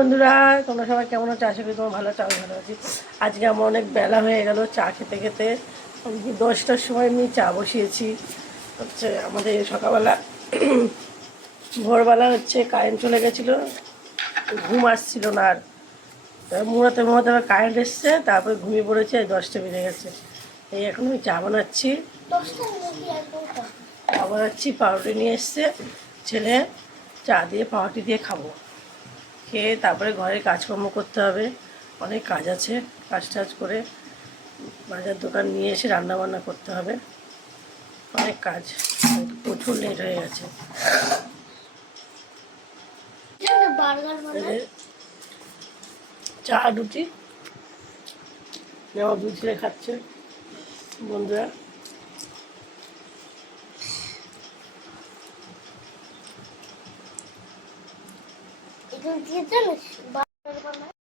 বন্ধুরা, তোমরা সবাই কেমন আছো? আশা করি তোমার ভালো আছো, আমি ভালো আছি। আজকে আমার অনেক বেলা হয়ে গেল চা খেতে খেতে। 10টার সময় আমি চা বসিয়েছি। হচ্ছে আমাদের সকালবেলা ভোরবেলা হচ্ছে কারেন্ট চলে গেছিলো, ঘুম আসছিল না আর। মুড়াতে মুড়াতে আবার কারেন্ট এসছে, তারপরে ঘুমিয়ে পড়েছে। 10টা বেজে গেছে। এই এখন আমি চা বানাচ্ছি। চা বানাচ্ছি, পাউরুটি নিয়ে এসছে ছেলে, চা দিয়ে পাউরুটি দিয়ে খাবো। খেয়ে তারপরে ঘরের কাজকর্ম করতে হবে, অনেক কাজ আছে। কাজ টাজ করে বাজার দোকান নিয়ে এসে রান্নাবান্না করতে হবে, অনেক কাজ। প্রচুর লেট হয়ে গেছে। চা রুটি নেওয়া, দুধ ছেড়ে খাচ্ছে বন্ধুরা।